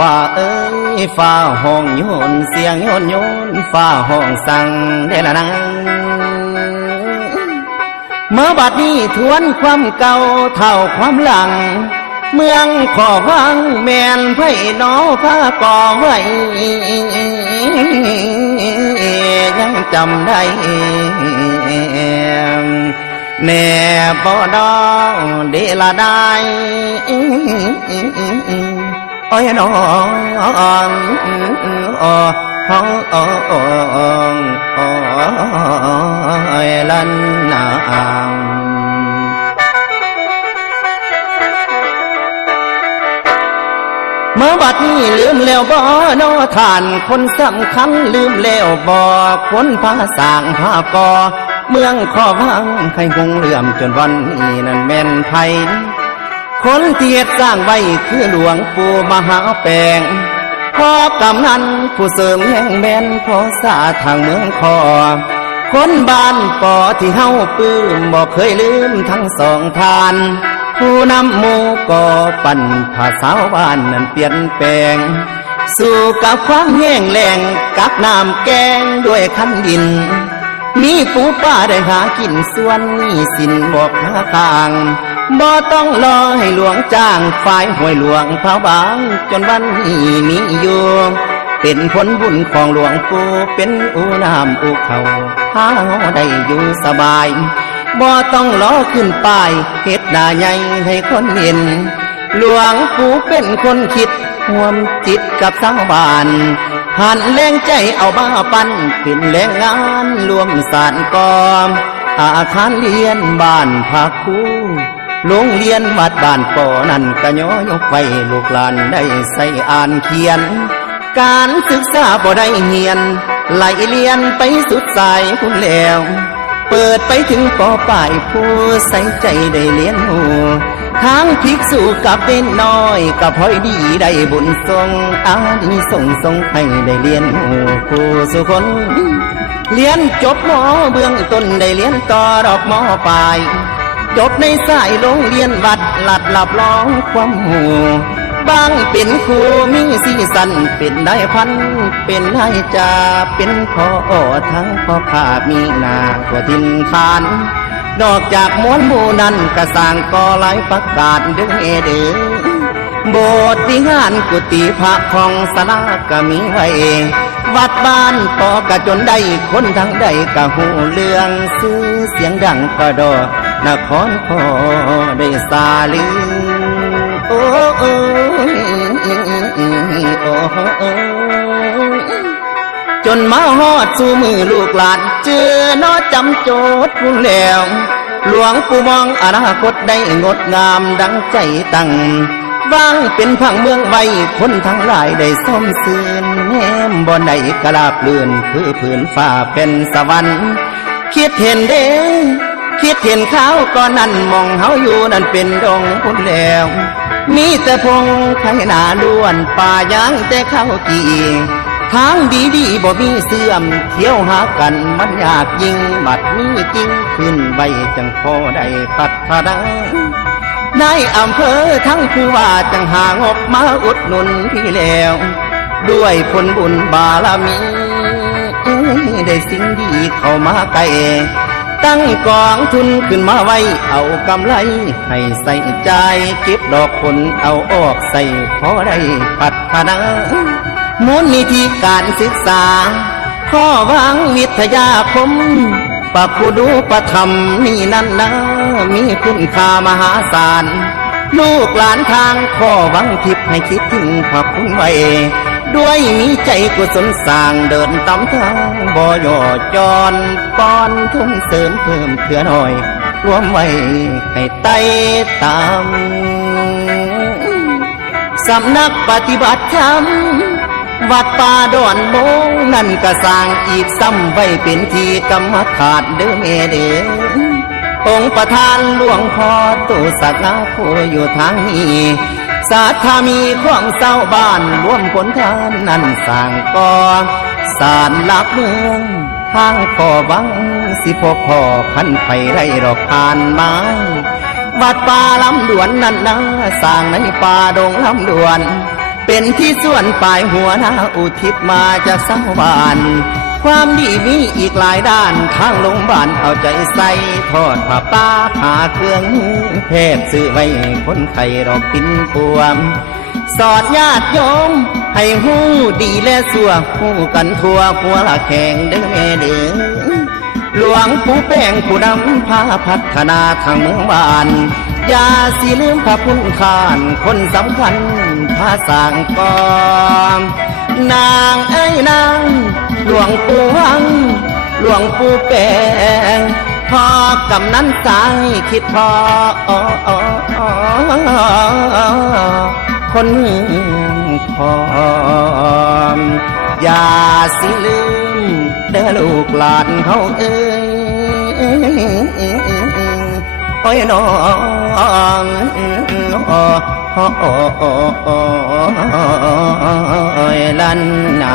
ฟ้าเอ้ยฟ้าห้องโยนเสียงโยนโยนฟ้าห้องสั่งได้ละนางเมื่อบัดนี้ทวนความเก่าเท่าความหลัง เมืองขอพังแมนไพ่นอผ้าก่อไว้ยังจำได้แน่บ่ดอเดละได้ อ้ยน้องอ๋ออ๋อลันนาเมื่อบัดนี้ลืมแล้วบ่นอทานคนสำคัญลืมแล้วบ่คนพาสางภาก่อเมืองขอพังใครคงเหลื่อมจนวันนี้นั่นแม่นไผ คนเที่เฮ็ดสร้างไว้คือหลวงปู่มหาแปงพ่อกำนันผู้เสริมแห่งแม่นพอสาทางเมืองคอ คนบ้านปอที่เฮาปื้มบอกเคยลืมทั้งสองทาน ผู้นำหมู่ก่อปั่นภาษาวบ้านนั้นเปลี่ยนแปลง สู่กับความแห้งแล้งกับน้ำแกงด้วยคันดิน มีปูป้าได้หากินส่วนนี้สินบอกหาทาง บ่ต้องรอให้หลวงจ้างฝ่ายห้วยหลวงเผาบาง จนวันนี้มีอยู่เป็นผลบุญของหลวงปู่เป็นอูน้ำอูเขาหาได้อยู่สบายบ่ต้องรอขึ้นป้ายเฮ็ดหน้าใหญ่ให้คนเห็น หลวงปู่เป็นคนคิดห่วมจิตกับชาวบ้านหันแรงใจเอาบ้าปั้นเป็นแรงงานรวมสารกอมอาคารเรียนบ้านพักครู โรงเรียนวัดบ้านปอนั่นก็ย้อยกไว้ลูกหลานได้ใส่อ่านเขียน การศึกษาบ่ได้เฮียน ไหลเลียนไปสุดสายคุณแล้ว เปิดไปถึงปอป่ายผู้ใส่ใจได้เลี้ยนหูทางภิกษุกับเด่นน้อยกับพอยดีได้บุญทรงอานิสงทรงให้ได้เลี้ยนหูผู้สุคน เรียนจบหมอเบื้องต้นได้เรียนต่อดอกหมอปลาย จบในสายโรงเรียนวัดหลัดหลับร้องความหูบางเป็นครูมีสีสันเป็นได้พัน เป็นได้จ่าเป็นพ่อทั้งพ่อข้ามีนาก็ทินทานนอกจากม้วนหมูนั้นก็สางก่อหลายประกาศเด้อเดโบสถ์ที่งานกุฏิพระของสลาก็มีไว้วัดบ้านปอกะจนได้คนทั้งใดกะหูเรื่องซื้อเสียงดังกระโดอ นครพอได้สาลือโอ้โอ้โอ้โอจนมาฮอดสู่มือลูกหลานเจอนอจำโจทย์พุ่นแล้วหลวงปู่มองอนาคตได้งดงามดังใจตั้งบางเป็นพังเมืองไว้คนทั้งหลายได้ส้มซืนแง้มบนใดกระลาบเลื่อนคือผืนฟ้าเป็นสวรรค์ คิดเห็นเด้ คิดเห็นเขาก็นั่นมองเฮาอยู่นั่นเป็นดงพุ่นแล้ว มีแต่พงไข่นาล้วนป่ายางแต่เข้ากีทางดีดีๆบ่มีเสื่อมเที่ยวหากันมันยากยิ่งบัดนี้จริงขึ้นไว้จังพอได้พัฒนาในอำเภอทั้งผู้ว่าจังหางบมาอุดหนุนพี่แล้ว ด้วยผลบุญบารมีได้สิ่งดีเข้ามาไกล ตั้งกองทุนขึ้นมาไว้ เอากำไร ให้ใส่ใจเก็บดอกผลเอาออกใส่พอได้พัฒนามูลนิธิการศึกษา ข้อวังวิทยาคมปะผู้ดูประธรรมนี่นั่นนะมีคุณค่ามหาศาล ลูกหลานทางข้อวังทิพย์ให้คิดถึงพระคุณไว้ ด้วยมีใจกุศลสร้างเดินตามทางบ่ย่อจอนปอนทุนเสริมเพิ่มเพื่อหน่อย รวมไว้ให้ไต่ตามสำนักปฏิบัติธรรมวัดป่าดอนโมงนั่นก็สร้างอีกซ้ำไว้เป็นที่กรรมฐานเด้อเมเด้อองค์ประธานหลวงพ่อตุสักนาโคอยู่ทางนี้ สาธามีของเศร้าบ้านร่วมผลทานนั่นสร้างก่อสารหลักเมืองทางพ่อวังสิพบพ่อพันไฟไรดอกผ่านมาวัดป่าลำดวนนั่นนะสร้างในป่าดงลำดวน เป็นที่ส่วนปลายหัวหน้าอุทิศมาจากสังวาน ความดีมีอีกหลายด้านทางโรงพยาบาลเอาใจใส่ทอดผ้าป้าผ่าเครื่องมือแพทย์ซื้อไว้คนไข้รอกินปวม สอดญาติโยม ให้หูดีและสัวหูกันทั่วผัวละแข่งเด้อแม่เด้อหลวงผู้แป้งผู้นำพาพัฒนาทางเมืองบ้าน อย่าสิลืมพระคุณขานคนสำคัญพาสร้างกอง นางเอ้ยนาง หลวงปู่วัง หลวงปู่แปงพ่อกำนันสายคิดพอคนเมืองพอมอย่าสิลืมเด้อลูกหลานเขาเอ้ยโอ้ยน้อง โอ้ยลันนา